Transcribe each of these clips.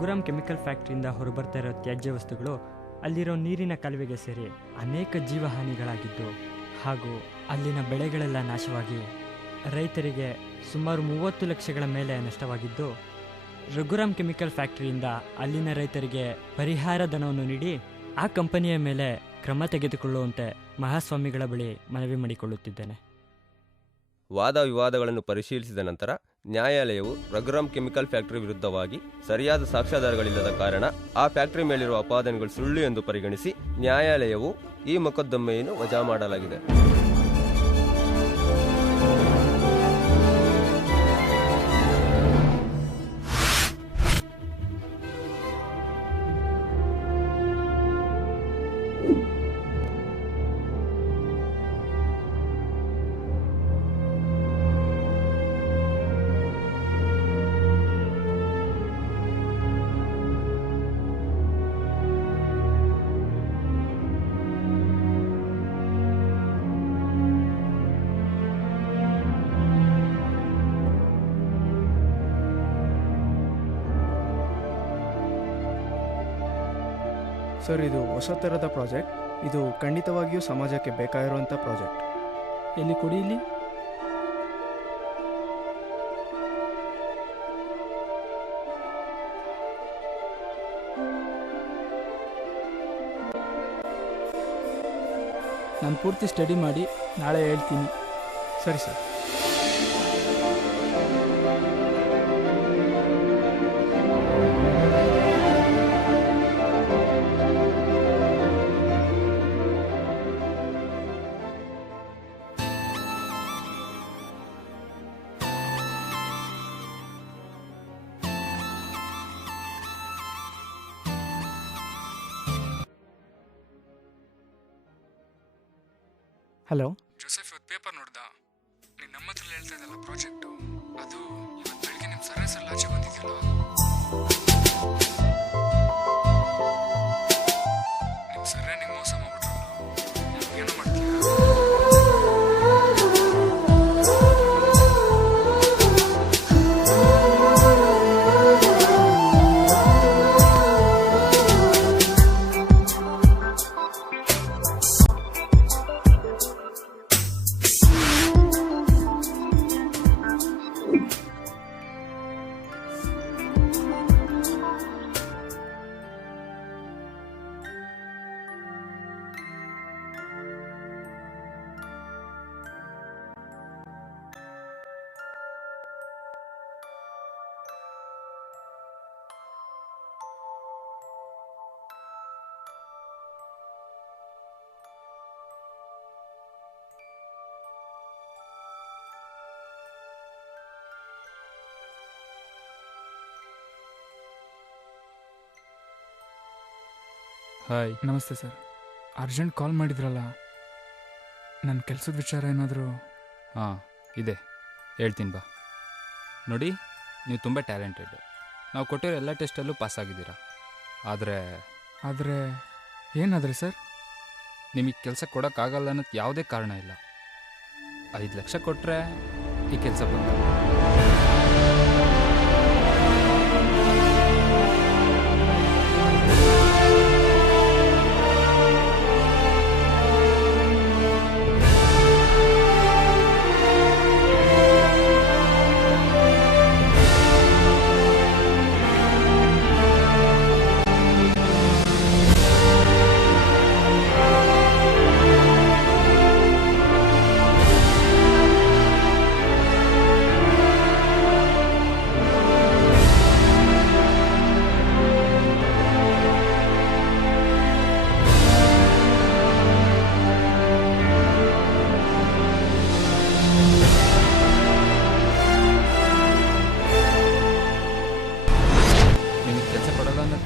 Raghuram chemical ಫ್ಯಾಕ್ಟ್ರಿಯಿಂದ ಹೊರಬರ್ತಾ ಇರೋ ತ್ಯಾಜ್ಯ ವಸ್ತುಗಳು ಅಲ್ಲಿರೋ ನೀರಿನ ಕಾಲುವೆಗೆ ಸೇರಿ ಅನೇಕ ಜೀವಹಾನಿಗಳಾಗಿದ್ದು ಹಾಗೂ ಅಲ್ಲಿನ ಬೆಳೆಗಳೆಲ್ಲ ನಾಶವಾಗಿ ರೈತರಿಗೆ ಸುಮಾರು 30 ಲಕ್ಷಗಳ ಮೇಲೆ ನಷ್ಟವಾಗಿದ್ದು, ರಘುರಾಮ್ ಕೆಮಿಕಲ್ ಫ್ಯಾಕ್ಟ್ರಿಯಿಂದ ಅಲ್ಲಿನ ರೈತರಿಗೆ ಪರಿಹಾರ ಧನವನ್ನು ನೀಡಿ ಆ ಕಂಪನಿಯ ಮೇಲೆ ಕ್ರಮ ತೆಗೆದುಕೊಳ್ಳುವಂತೆ ಮಹಾಸ್ವಾಮಿಗಳ ಬಳಿ ಮನವಿ ಮಾಡಿಕೊಳ್ಳುತ್ತಿದ್ದೇನೆ. ವಾದ ವಿವಾದಗಳನ್ನು ಪರಿಶೀಲಿಸಿದ ನಂತರ ನ್ಯಾಯಾಲಯವು ರಘುರಾಮ್ ಕೆಮಿಕಲ್ ಫ್ಯಾಕ್ಟರಿ ವಿರುದ್ಧವಾಗಿ ಸರಿಯಾದ ಸಾಕ್ಷ್ಯಾಧಾರಗಳಿಲ್ಲದ ಕಾರಣ ಆ ಫ್ಯಾಕ್ಟರಿ ಮೇಲಿರುವ ಆಪಾದನೆಗಳು ಸುಳ್ಳು ಎಂದು ಪರಿಗಣಿಸಿ ನ್ಯಾಯಾಲಯವು ಈ ಮೊಕದ್ದಮೆಯನ್ನು ವಜಾ ಮಾಡಲಾಗಿದೆ. ಸರ್, ಇದು ಹೊಸ ಥರದ ಪ್ರಾಜೆಕ್ಟ್. ಇದು ಖಂಡಿತವಾಗಿಯೂ ಸಮಾಜಕ್ಕೆ ಬೇಕಾಗಿರುವಂಥ ಪ್ರಾಜೆಕ್ಟ್. ಎಲ್ಲಿ ಕೊಡಿ ಇಲ್ಲಿ. ನಾನು ಪೂರ್ತಿ ಸ್ಟಡಿ ಮಾಡಿ ನಾಳೆ ಹೇಳ್ತೀನಿ. ಸರಿ ಸರ್. ಹಲೋ ಜೋಸೆಫ್, ಇವತ್ತು ಪೇಪರ್ ನೋಡ್ದ? ನೀನು ನಮ್ಮ ಹತ್ರ ಹೇಳ್ತಾ ಇದ್ದಲ್ಲ ಪ್ರಾಜೆಕ್ಟು, ಅದು ಇವತ್ತು ಬೆಳಿಗ್ಗೆ ನಿಮ್ಮ ಸರ್ವಿಸಲ್ಲಿ ಆಚೆ ಬಂದಿದೆಯಲ್ಲ. ನಿಮ್ಮ ಸರ್ರೇ ನಿಂಗೆ ಮೋಸ ಮಾಡ್ಬಿಟ್ರಲ್ಲ, ಏನೋ ಮಾಡ್ತೀಯ? ಹಾಯ್. ನಮಸ್ತೆ ಸರ್. ಅರ್ಜೆಂಟ್ ಕಾಲ್ ಮಾಡಿದ್ರಲ್ಲ, ನನ್ನ ಕೆಲಸದ ವಿಚಾರ ಏನಾದರೂ? ಹಾಂ, ಇದೆ, ಹೇಳ್ತೀನಿ ಬಾ. ನೋಡಿ, ನೀವು ತುಂಬ ಟ್ಯಾಲೆಂಟೆಡ್. ನಾವು ಕೊಟ್ಟಿರೋ ಎಲ್ಲ ಟೆಸ್ಟಲ್ಲೂ ಪಾಸ್ ಆಗಿದ್ದೀರಾ. ಆದರೆ ಏನಾದರೆ ಸರ್? ನಿಮಗೆ ಕೆಲಸ ಕೊಡೋಕ್ಕಾಗಲ್ಲ ಅನ್ನೋದು ಯಾವುದೇ ಕಾರಣ ಇಲ್ಲ. 5 ಲಕ್ಷ ಕೊಟ್ಟರೆ ಈ ಕೆಲಸ ಬಂದ.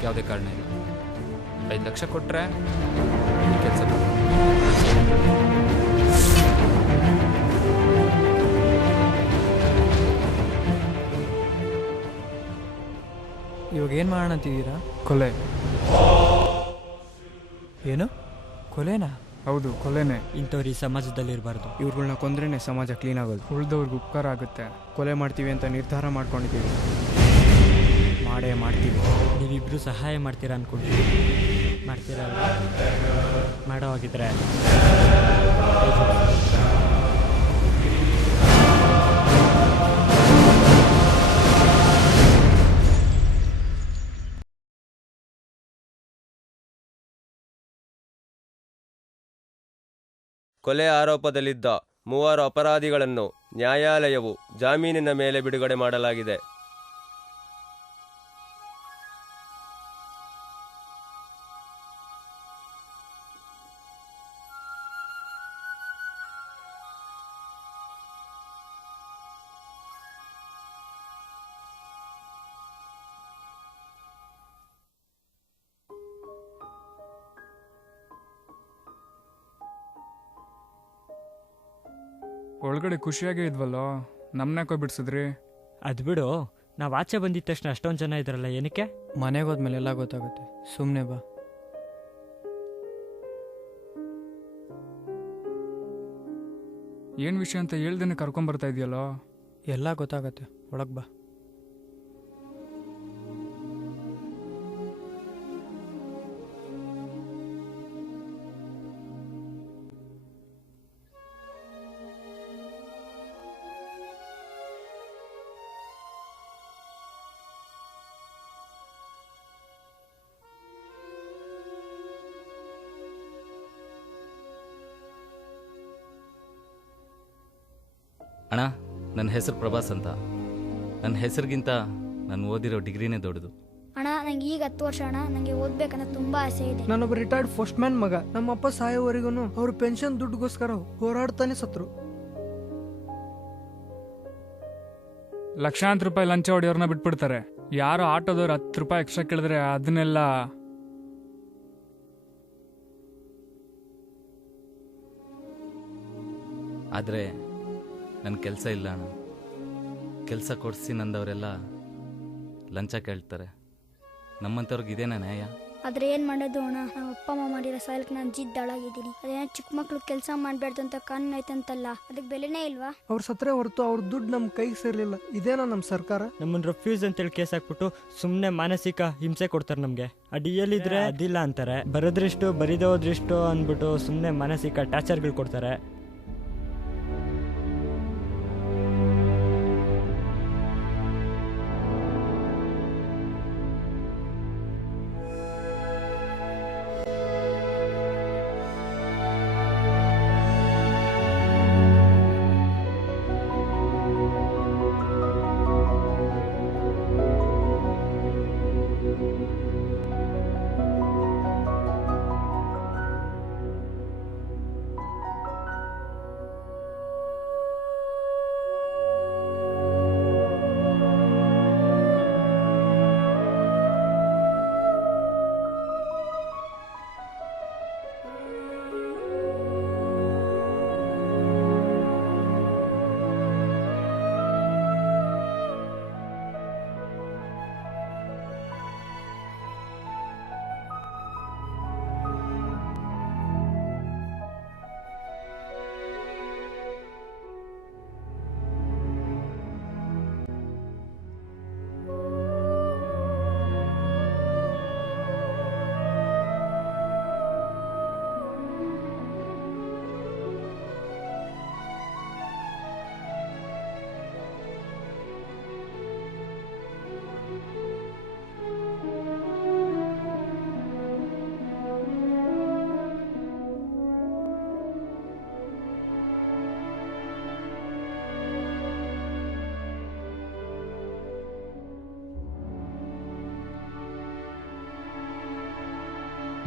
ಯಾವುದೇ ಕಾರಣ ಇಲ್ಲ. 5 ಲಕ್ಷ ಕೊಟ್ಟರೆ ಈ ಕೆಲಸ ಇವಾಗ ಏನು ಮಾಡೋಣ ಅಂತಿದ್ದೀರಾ? ಕೊಲೆ. ಏನು ಕೊಲೆನಾ? ಹೌದು, ಕೊಲೆನೇ. ಇಂಥವ್ರು ಈ ಸಮಾಜದಲ್ಲಿರಬಾರ್ದು. ಇವ್ರುಗಳ್ನ ಕೊಂದ್ರೇ ಸಮಾಜ ಕ್ಲೀನ್ ಆಗೋದು. ಉಳಿದವ್ರಿಗೆ ಉಪಕಾರ ಆಗುತ್ತೆ. ಕೊಲೆ ಮಾಡ್ತೀವಿ ಅಂತ ನಿರ್ಧಾರ ಮಾಡ್ಕೊಂಡಿದ್ದೀವಿ. ಮಾಡೇ ಮಾಡ್ತೀವಿ. ನೀವಿಬ್ಬರು ಸಹಾಯ ಮಾಡ್ತೀರಾ ಅಂದ್ಕೊಂಡಿದ್ದೀವಿ. ಮಾಡ್ತೀರಲ್ಲ? ಮಾಡೋ ಹಾಗಿದ್ರೆ ಕೊಲೆ ಆರೋಪದಲ್ಲಿದ್ದ 3 ಅಪರಾಧಿಗಳನ್ನು ನ್ಯಾಯಾಲಯವು ಜಾಮೀನಿನ ಮೇಲೆ ಬಿಡುಗಡೆ ಮಾಡಲಾಗಿದೆ. ಒಳಗಡೆ ಖುಷಿಯಾಗೇ ಇದ್ವಲ್ಲೋ, ನಮ್ಮನ್ಯಾಕೋ ಬಿಡ್ಸಿದ್ರಿ? ಅದು ಬಿಡು, ನಾವು ಆಚೆ ಬಂದಿದ್ದ ತಕ್ಷಣ ಅಷ್ಟೊಂದು ಜನ ಇದ್ರಲ್ಲ, ಏನಕ್ಕೆ? ಮನೆಗೆ ಹೋದ್ಮೇಲೆ ಎಲ್ಲ ಗೊತ್ತಾಗುತ್ತೆ, ಸುಮ್ಮನೆ ಬಾ. ಏನು ವಿಷಯ ಅಂತ ಹೇಳ್ದೇನೆ ಕರ್ಕೊಂಬರ್ತಾ ಇದೆಯಲ್ಲೋ? ಎಲ್ಲ ಗೊತ್ತಾಗತ್ತೆ, ಒಳಗೆ ಬಾ. ಅಣ್ಣ, ನನ್ನ ಹೆಸರು ಪ್ರಭಾಸ್ ಅಂತ. ನನ್ನ ಹೆಸರಿಗಿಂತ ನಾನು ಓದಿರೋ ಡಿಗ್ರಿನೇ ದೊಡ್ಡದು. ಅಣ್ಣ, ನಂಗೆ ಈಗ 10 ವರ್ಷ ಅಣ್ಣ. ನನಗೆ ಓದ್ಬೇಕನ್ನೋ ತುಂಬಾ ಆಸೆ ಇದೆ. ನಾನೊಬ್ಬ ರಿಟೈರ್ಡ್ ಪೋಸ್ಟ್ ಮ್ಯಾನ್ ಮಗ. ನಮ್ಮಪ್ಪ ಸಾಯೋವರೆಗೂ ಅವ್ರ ಪೆನ್ಷನ್ ದುಡ್ಡುಗೋಸ್ಕರ ಹೋರಾಡ್ತಾನೆ ಸತ್ರು. ಲಕ್ಷಾಂತರ ರೂಪಾಯಿ ಲಂಚ ಹೊಡೆಯೋರ್ನ ಬಿಟ್ಬಿಡ್ತಾರೆ. ಯಾರೋ ಆಟೋದವ್ರು 10 ರೂಪಾಯಿ ಎಕ್ಸ್ಟ್ರಾ ಕೇಳಿದ್ರೆ ಅದನ್ನೆಲ್ಲ ಆದರೆ ನನ್ನ ಕೆಲಸ ಇಲ್ಲ ಅಣ್ಣ. ಕೆಲಸ ಕೊಡಿಸಿ ನಂದವರೆಲ್ಲ ಲಂಚ ಕೇಳ್ತಾರೆ. ನಮ್ಮಂಥವ್ರಿಗೆ ಇದೇನಾ ನ್ಯಾಯ? ಆದ್ರೆ ಏನ್ ಮಾಡೋದು ಅಣ್ಣ? ನಮ್ಮ ಅಪ್ಪ ಅಮ್ಮ ಮಾಡಿರೋ ಸಾಲಕ್ಕೆ ನಾನು ಜಿದ್ದಾಳಾಗಿದ್ದೀನಿ. ಅದೇನೋ ಚಿಕ್ಕ ಮಕ್ಳು ಕೆಲಸ ಮಾಡಬಾರ್ದು ಅಂತ ಕಾನೂನು ಐತಂತಲ್ಲ, ಅದಕ್ಕೆ ಬೆಲೆನೇ ಇಲ್ವಾ? ಅವ್ರ ಸತ್ರೆ ಹೊರತು ಅವ್ರ ದುಡ್ಡು ನಮ್ಮ ಕೈಗೆ ಸೇರ್ಲಿಲ್ಲ. ಇದೇನಾ ನಮ್ಮ ಸರ್ಕಾರ? ನಮ್ಮನ್ನು ರೆಫ್ಯೂಸ್ ಅಂತೇಳಿ ಕೇಸ್ ಹಾಕ್ಬಿಟ್ಟು ಸುಮ್ಮನೆ ಮಾನಸಿಕ ಹಿಂಸೆ ಕೊಡ್ತಾರೆ ನಮಗೆ. ಆ DL ಇದ್ರೆ ಅದಿಲ್ಲ ಅಂತಾರೆ, ಬರೋದ್ರಿಷ್ಟು ಬರಿದೇ ಹೋದ್ರಿಷ್ಟು ಅಂದ್ಬಿಟ್ಟು ಸುಮ್ಮನೆ ಮಾನಸಿಕ ಟಾರ್ಚರ್ಗಳು ಕೊಡ್ತಾರೆ.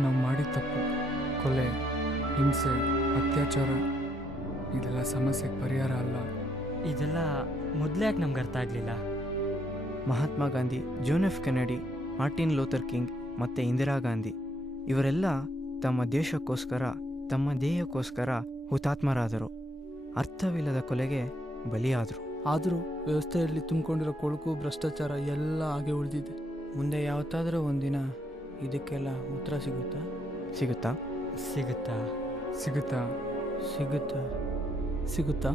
ನಾವು ಮಾಡಿದ ತಪ್ಪು, ಕೊಲೆ, ಹಿಂಸೆ, ಅತ್ಯಾಚಾರ ಇದೆಲ್ಲ ಸಮಸ್ಯೆಗೆ ಪರಿಹಾರ ಅಲ್ಲ. ಇದೆಲ್ಲ ಮೊದಲೇ ಯಾಕೆ ನಮ್ಗೆ ಅರ್ಥ ಆಗಲಿಲ್ಲ? Mahatma Gandhi, John F Kennedy, Martin Luther King ಮತ್ತು ಇಂದಿರಾ ಗಾಂಧಿ ಇವರೆಲ್ಲ ತಮ್ಮ ದೇಶಕ್ಕೋಸ್ಕರ, ತಮ್ಮ ಧ್ಯೇಯಕ್ಕೋಸ್ಕರ ಹುತಾತ್ಮರಾದರು. ಅರ್ಥವಿಲ್ಲದ ಕೊಲೆಗೆ ಬಲಿಯಾದರು. ಆದರೂ ವ್ಯವಸ್ಥೆಯಲ್ಲಿ ತುಂಬಿಕೊಂಡಿರೋ ಕೊಳಕು, ಭ್ರಷ್ಟಾಚಾರ ಎಲ್ಲ ಹಾಗೆ ಉಳಿದಿದೆ. ಮುಂದೆ ಯಾವತ್ತಾದರೂ ಒಂದಿನ ಇದಕ್ಕೆಲ್ಲ ಉತ್ತರ ಸಿಗುತ್ತಾ? ಸಿಗುತ್ತಾ ಸಿಗುತ್ತಾ ಸಿಗುತ್ತಾ?